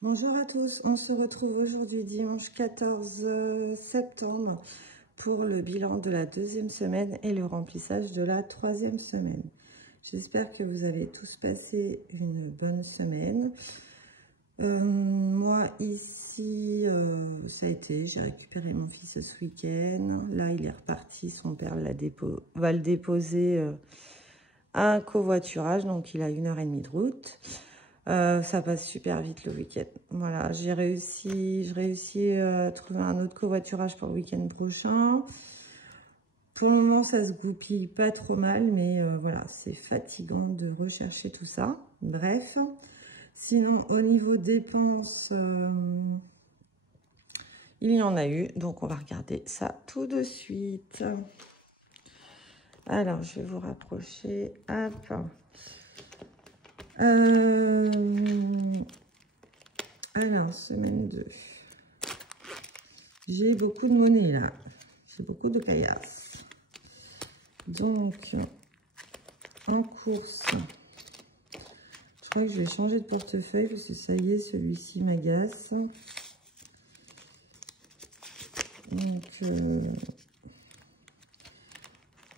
Bonjour à tous, on se retrouve aujourd'hui dimanche 14 septembre pour le bilan de la deuxième semaine et le remplissage de la troisième semaine. J'espère que vous avez tous passé une bonne semaine. Moi ici, ça a été, j'ai récupéré mon fils ce week-end. Là, il est reparti, son père va le déposer à un covoiturage, donc il a 1h30 de route. Ça passe super vite le week-end. Voilà, je réussis à trouver un autre covoiturage pour le week-end prochain. Pour le moment, ça se goupille pas trop mal, mais voilà, c'est fatigant de rechercher tout ça. Bref, sinon au niveau dépenses, il y en a eu, donc on va regarder ça tout de suite. Alors, je vais vous rapprocher. Hop. Alors, semaine 2. J'ai beaucoup de monnaie là. J'ai beaucoup de caillasse. Donc, en course, je crois que je vais changer de portefeuille parce que ça y est, celui-ci m'agace. Donc,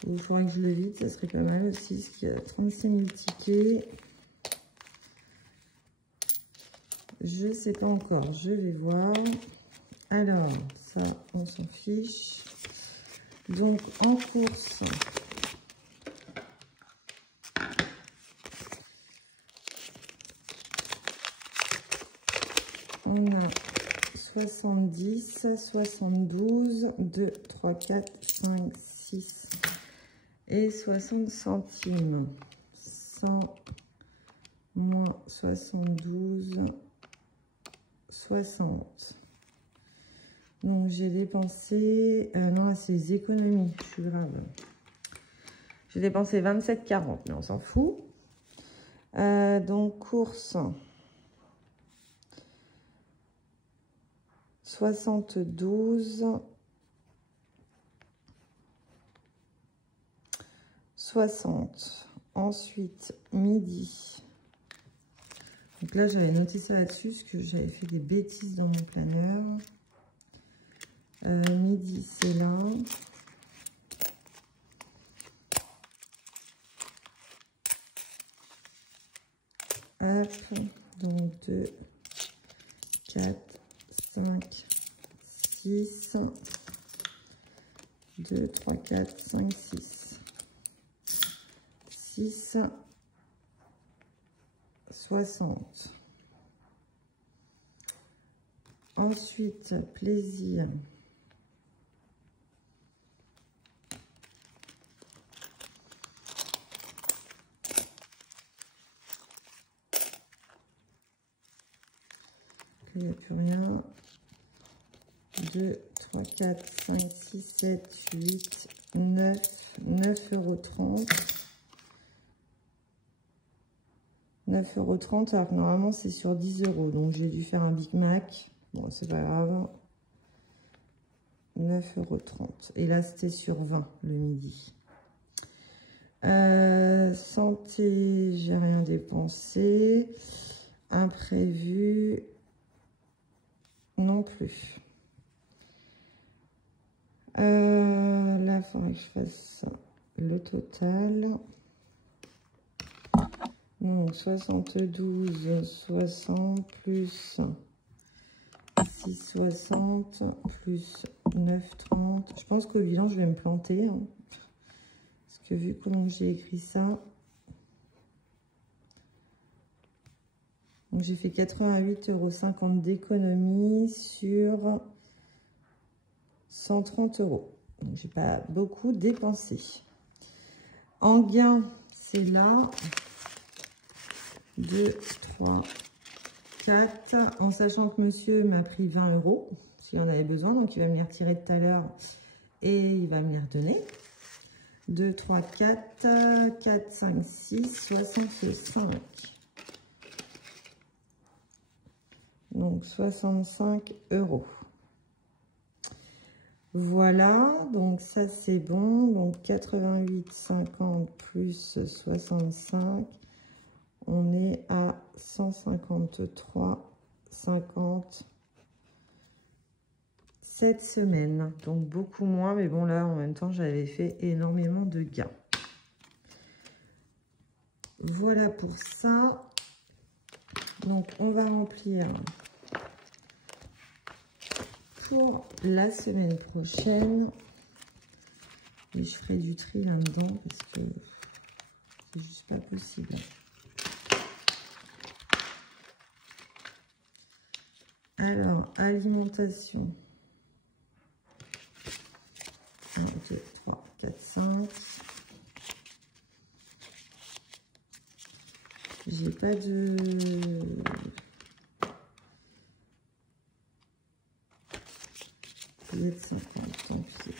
il faudrait que je le vide, ça serait pas mal aussi, parce qu'il y a 36 000 tickets. Je sais pas encore, je vais voir. Alors, ça, on s'en fiche. Donc, en course, on a 70, 72, 2, 3, 4, 5, 6 et 60 centimes. 100 moins 72, 60. Donc, j'ai dépensé... non, là, c'est les économies. Je suis grave. J'ai dépensé 27,40, mais on s'en fout. Donc, course. 72. 60. Ensuite, midi. Donc là, j'avais noté ça là-dessus, parce que j'avais fait des bêtises dans mon planeur. Midi, c'est là. Hop, donc 2, 4, 5, 6, 2, 3, 4, 5, 6. 6, 60. Ensuite, plaisir. Il n'y a plus rien. 2, 3, 4, 5, 6, 7, 8, 9, 9,30 €. 9,30 €, alors que normalement c'est sur 10 €. Donc j'ai dû faire un Big Mac. Bon, c'est pas grave. 9,30 €. Et là, c'était sur 20 le midi. Santé, j'ai rien dépensé. Imprévu, non plus. Là, il faudrait que je fasse le total. Donc, 72, 60 plus 6,60 plus 9,30. Je pense qu'au bilan, je vais me planter. Hein, parce que vu comment j'ai écrit ça... Donc, j'ai fait 88,50 € d'économie sur 130 €. Donc, j'ai pas beaucoup dépensé. En gain, c'est là. 2, 3, 4. En sachant que monsieur m'a pris 20 € s'il en avait besoin. Donc, il va me les retirer tout à l'heure et il va me les redonner. 2, 3, 4, 4, 5, 6, 65. Donc, 65 €. Voilà, donc ça c'est bon. Donc 88,50 plus 65, on est à 153,50. 50 cette semaine. Donc beaucoup moins, mais bon là en même temps j'avais fait énormément de gains. Voilà pour ça. Donc on va remplir pour la semaine prochaine. Et je ferai du tri là-dedans parce que c'est juste pas possible. Alors, alimentation. 1, 2, 3, 4, 5. J'ai pas de... Vous êtes 50, tant pis.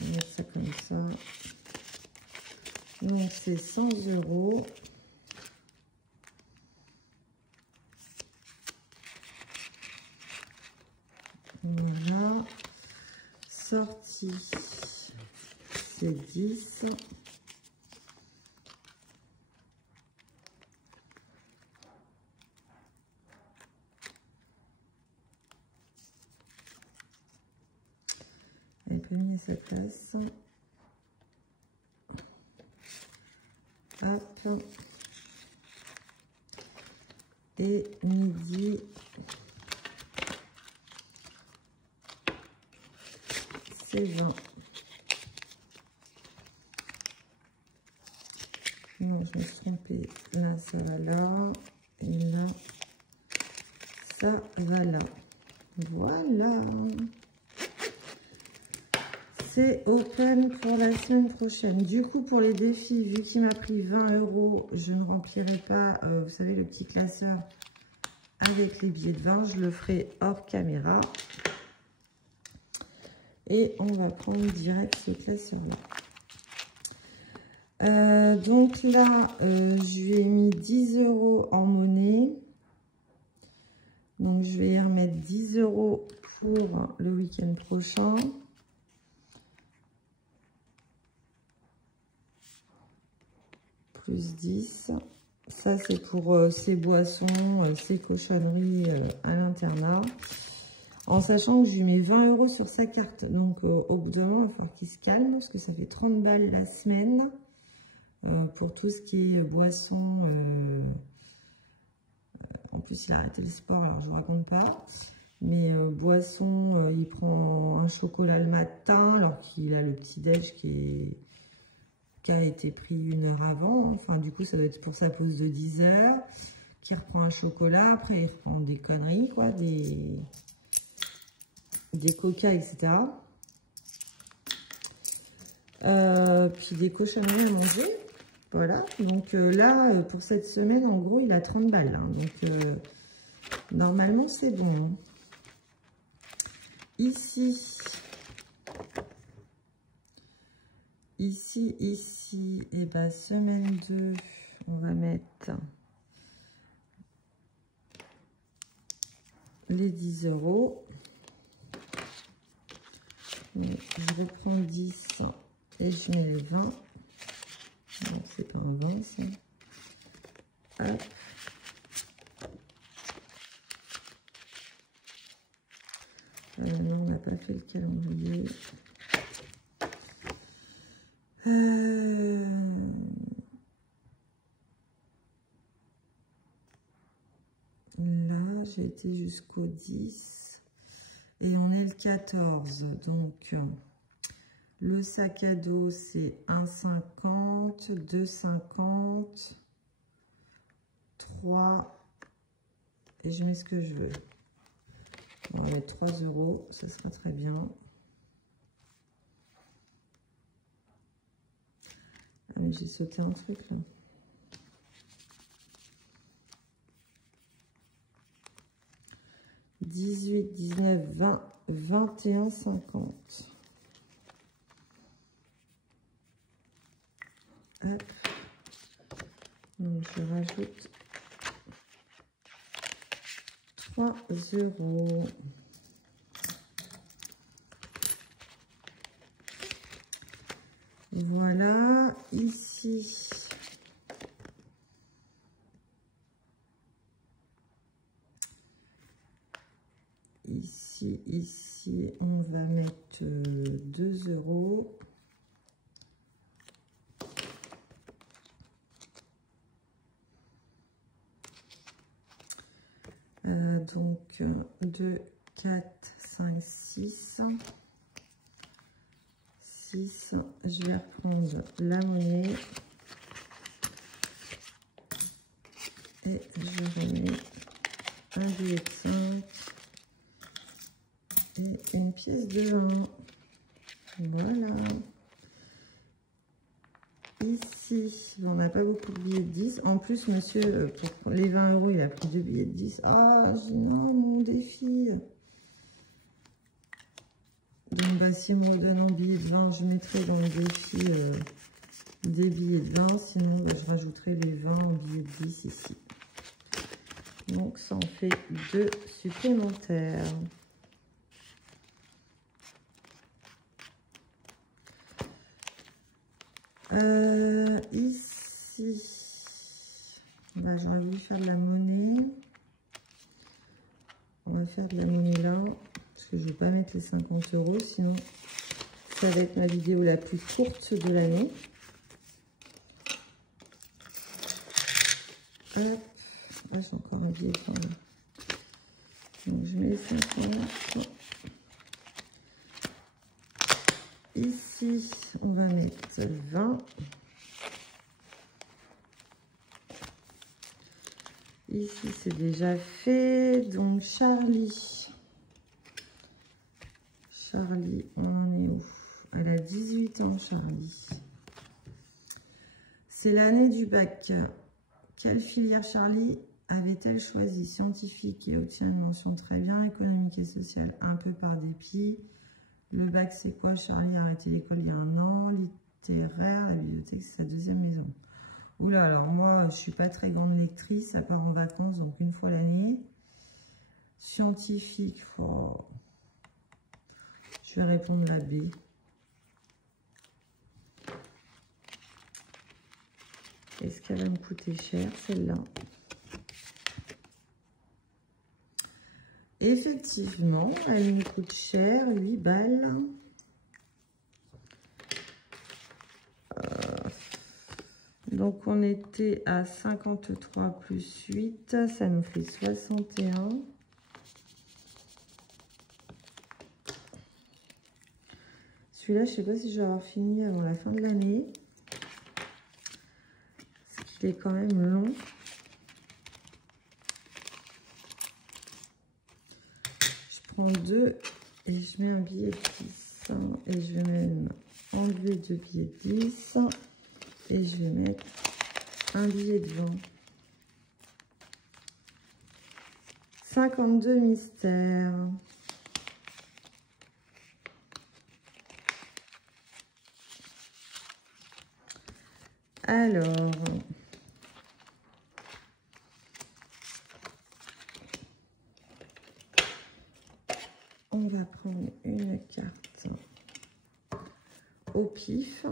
On va mettre ça comme ça. Donc, c'est 100 €. Voilà. Sortie, c'est 10. Elle peut mettre sa place. Hop. Et midi, c'est 20. Non, je me suis trompée. Là, ça va là. Et là, ça va là. Voilà. C'est open pour la semaine prochaine. Du coup, pour les défis, vu qu'il m'a pris 20 €, je ne remplirai pas, vous savez, le petit classeur avec les billets de vin. Je le ferai hors caméra. Et on va prendre direct ce classeur-là. Donc là, je lui ai mis 10 € en monnaie. Donc, je vais y remettre 10 € pour le week-end prochain. Plus 10. Ça, c'est pour ces boissons, ces cochonneries à l'internat. En sachant que je lui mets 20 € sur sa carte. Donc, au bout d'un moment, il va falloir qu'il se calme. Parce que ça fait 30 balles la semaine. Pour tout ce qui est boissons. En plus, il a arrêté le sport, alors je ne vous raconte pas. Mais boissons, il prend un chocolat le matin. Alors qu'il a le petit-déj qui a été pris 1 heure avant. Enfin, du coup, ça doit être pour sa pause de 10 h. Qui reprend un chocolat. Après, il reprend des conneries, quoi. Des coca, etc. Puis des cochonneries à manger. Voilà. Donc là, pour cette semaine, en gros, il a 30 balles. Hein. Donc, normalement, c'est bon. Hein. Ici, et ben, semaine 2, on va mettre les 10 €. Donc, je reprends 10 et je mets les 20. Non, c'est pas un 20, ça. Hop. Non, on n'a pas fait le calendrier. Là, j'ai été jusqu'au 10. Et on est le 14. Donc, le sac à dos, c'est 1,50, 2,50, 3. Et je mets ce que je veux. On va mettre 3 €. Ça sera très bien. Ah, mais j'ai sauté un truc, là. « 18, 19, 20, 21, 50. » Hop. Donc, je rajoute 3 €. Voilà. Ici, ici, on va mettre 2 €. Donc 2, 4, 5, 6. 6. Je vais reprendre la monnaie. Et je remets un billet de 5 et une pièce de 1. Voilà. Ici, on n'a pas beaucoup de billets de 10. En plus, monsieur, pour les 20 €, il a pris 2 billets de 10. Ah, non, mon défi. Donc, bah, s'il me redonne un billet de 20, je mettrai dans le défi des billets de 20. Sinon, bah, je rajouterai les 20 en billets de 10 ici. Donc, ça en fait 2 supplémentaires. Ici, bah, j'aurais voulu faire de la monnaie. On va faire de la monnaie là, parce que je ne vais pas mettre les 50 €, sinon ça va être ma vidéo la plus courte de l'année. Hop, ah, j'ai encore un billet de 100 €. Donc je mets les 50. Ici, on va mettre 20. Ici, c'est déjà fait. Donc, Charlie. Charlie, on en est où? Elle a 18 ans, Charlie. C'est l'année du bac. Quelle filière Charlie avait-elle choisi? Scientifique et obtient une mention très bien. Économique et sociale, un peu par dépit. Le bac, c'est quoi? Charlie a arrêté l'école il y a 1 an. Littéraire, la bibliothèque, c'est sa 2e maison. Oula, alors moi, je suis pas très grande lectrice, à part en vacances, donc une fois l'année. Scientifique, oh. Je vais répondre la B. Est-ce qu'elle va me coûter cher, celle-là? Effectivement, elle me coûte cher, 8 balles. Donc, on était à 53 plus 8, ça nous fait 61. Celui-là, je ne sais pas si je vais avoir fini avant la fin de l'année. Parce qu'il est quand même long. Je prends 2 et je mets un billet de 10. Et je vais même enlever 2 billets de 10. Et je vais mettre un billet de 20. 52 mystères. Alors, on va prendre une carte au pif.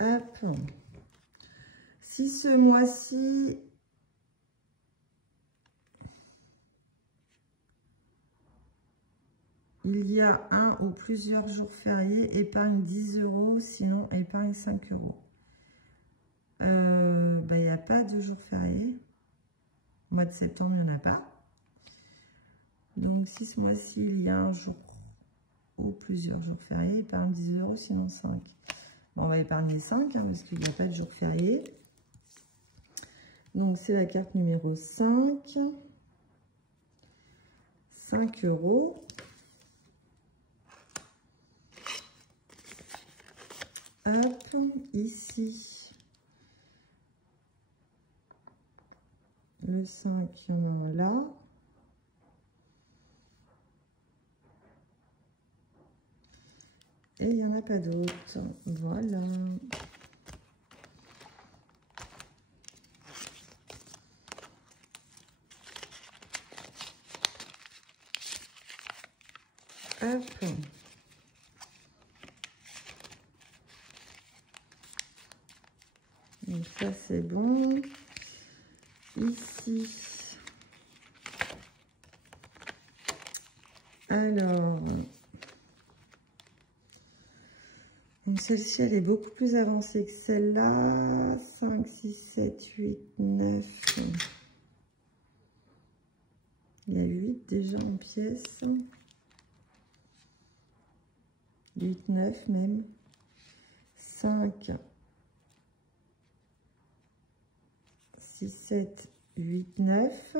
Hop. Si ce mois-ci, il y a un ou plusieurs jours fériés, épargne 10 €, sinon épargne 5 €. Il n'y a pas de jours fériés. Au mois de septembre, il n'y en a pas. Donc, si ce mois-ci, il y a un jour ou plusieurs jours fériés, épargne 10 €, sinon 5. Bon, on va épargner 5, parce qu'il n'y a pas de jour férié. Donc, c'est la carte numéro 5. 5 €. Hop, ici, le 5, il y en a un là. Et il n'y en a pas d'autres. Voilà. Hop. Donc ça, c'est bon. Ici, Alors, celle-ci, elle est beaucoup plus avancée que celle-là. 5, 6, 7, 8, 9. Il y a 8 déjà en pièces. 8, 9 même. 5, 6, 7, 8, 9.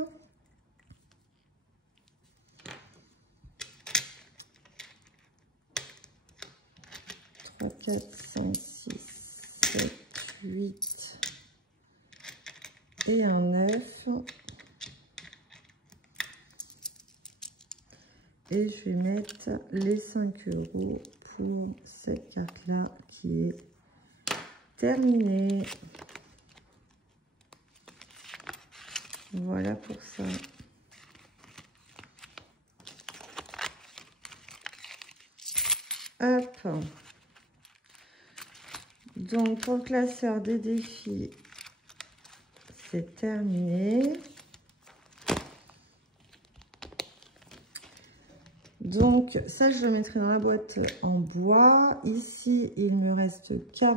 3, 4, 5, 6, 7, 8 et un 9. Et je vais mettre les 5 € pour cette carte-là qui est terminée. Voilà pour ça. Hop. Donc, pour le classeur des défis, c'est terminé. Donc, ça, je le mettrai dans la boîte en bois. Ici, il me reste 40.